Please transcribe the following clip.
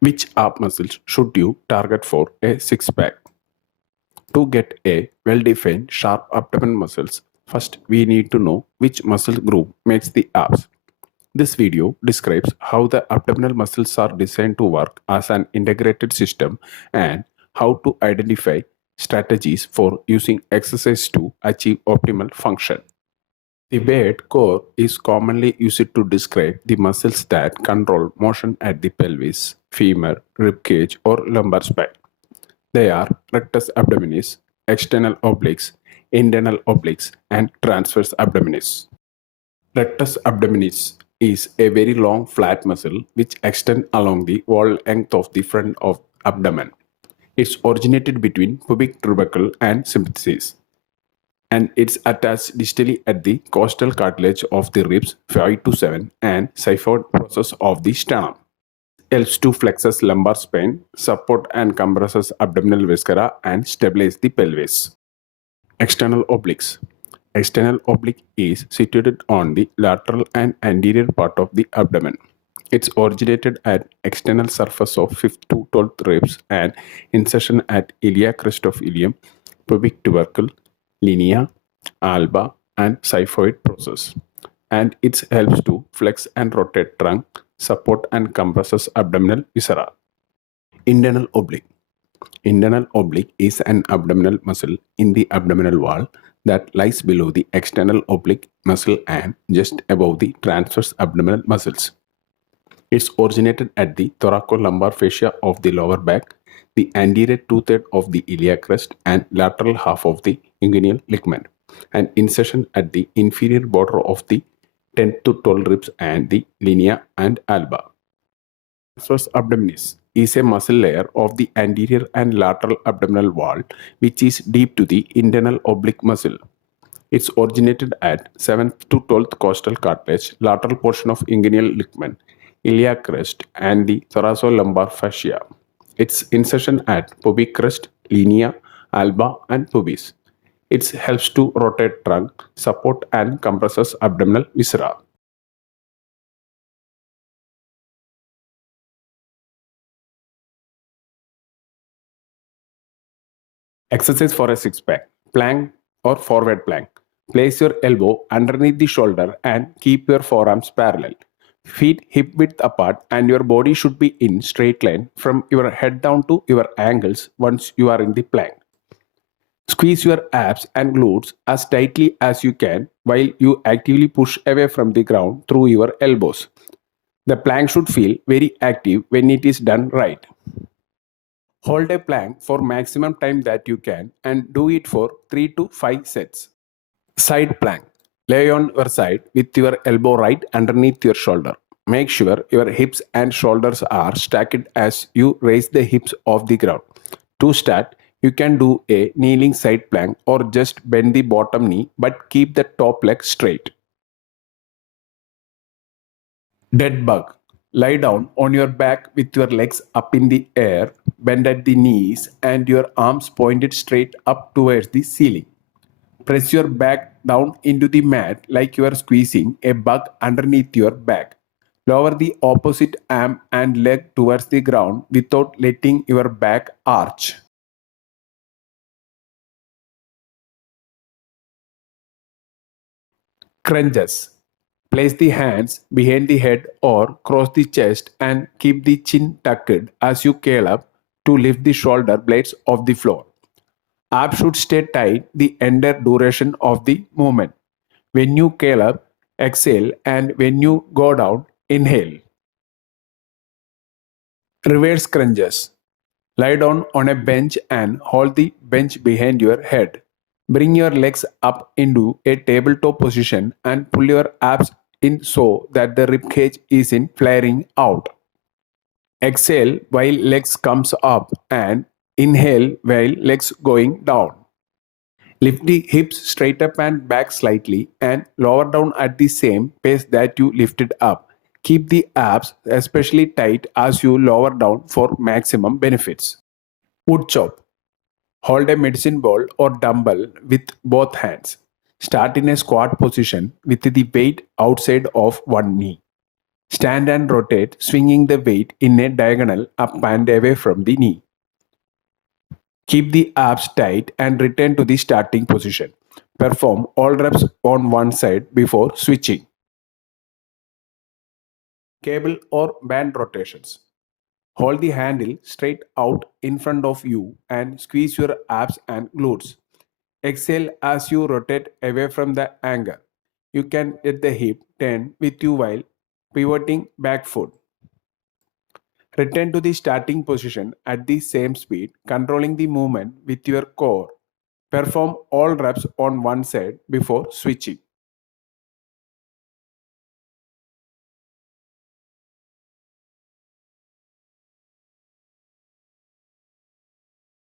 Which ab muscles should you target for a six pack? To get a well-defined, sharp abdomen muscles, first we need to know which muscle group makes the abs. This video describes how the abdominal muscles are designed to work as an integrated system and how to identify strategies for using exercise to achieve optimal function. The word core is commonly used to describe the muscles that control motion at the pelvis, femur, rib cage, or lumbar spine. They are rectus abdominis, external obliques, internal obliques, and transverse abdominis. Rectus abdominis is a very long flat muscle which extends along the wall length of the front of abdomen. It's originated between pubic tubercle and symphysis, and it's attached distally at the costal cartilage of the ribs 5 to 7 and xiphoid process of the sternum. Helps to flexus lumbar spine, support and compresses abdominal viscera, and stabilize the pelvis. External obliques. External oblique is situated on the lateral and anterior part of the abdomen. It's originated at external surface of 5th to 12th ribs and insertion at ilia crest of ilium, pubic tubercle, linea, alba, and xiphoid process. And it helps to flex and rotate trunk, support and compresses abdominal viscera. Internal oblique. Internal oblique is an abdominal muscle in the abdominal wall that lies below the external oblique muscle and just above the transverse abdominal muscles. It's originated at the thoracolumbar fascia of the lower back, the anterior two-thirds of the iliac crest, and lateral half of the inguinal ligament, and insertion at the inferior border of the 10 to 12 ribs and the linea and alba. Transverse abdominis is a muscle layer of the anterior and lateral abdominal wall which is deep to the internal oblique muscle. It's originated at 7th to 12th costal cartilage, lateral portion of inguinal ligament, iliac crest, and the thoracolumbar fascia. Its insertion at pubic crest, linea, alba, and pubis. It helps to rotate trunk, support and compresses abdominal viscera. Exercise for a six pack. Plank or forward plank. Place your elbow underneath the shoulder and keep your forearms parallel. Feet hip width apart and your body should be in straight line from your head down to your ankles once you are in the plank. Squeeze your abs and glutes as tightly as you can while you actively push away from the ground through your elbows. The plank should feel very active when it is done right. Hold a plank for maximum time that you can and do it for 3 to 5 sets. Side plank. Lay on your side with your elbow right underneath your shoulder. Make sure your hips and shoulders are stacked as you raise the hips off the ground. To start, you can do a kneeling side plank or just bend the bottom knee but keep the top leg straight. Dead bug. Lie down on your back with your legs up in the air, bend at the knees, and your arms pointed straight up towards the ceiling. Press your back down into the mat like you are squeezing a bug underneath your back. Lower the opposite arm and leg towards the ground without letting your back arch. Crunches. Place the hands behind the head or cross the chest and keep the chin tucked as you curl up to lift the shoulder blades off the floor. Abs should stay tight the entire duration of the movement. When you curl up, exhale, and when you go down, inhale. Reverse crunches. Lie down on a bench and hold the bench behind your head. Bring your legs up into a tabletop position and pull your abs in so that the rib cage is in flaring out. Exhale while legs comes up and inhale while legs going down. Lift the hips straight up and back slightly and lower down at the same pace that you lifted up. Keep the abs especially tight as you lower down for maximum benefits. Wood chop. Hold a medicine ball or dumbbell with both hands. Start in a squat position with the weight outside of one knee. Stand and rotate, swinging the weight in a diagonal up and away from the knee. Keep the abs tight and return to the starting position. Perform all reps on one side before switching. Cable or band rotations. Hold the handle straight out in front of you and squeeze your abs and glutes. Exhale as you rotate away from the anchor. You can let the hip turn with you while pivoting back foot. Return to the starting position at the same speed, controlling the movement with your core. Perform all reps on one side before switching.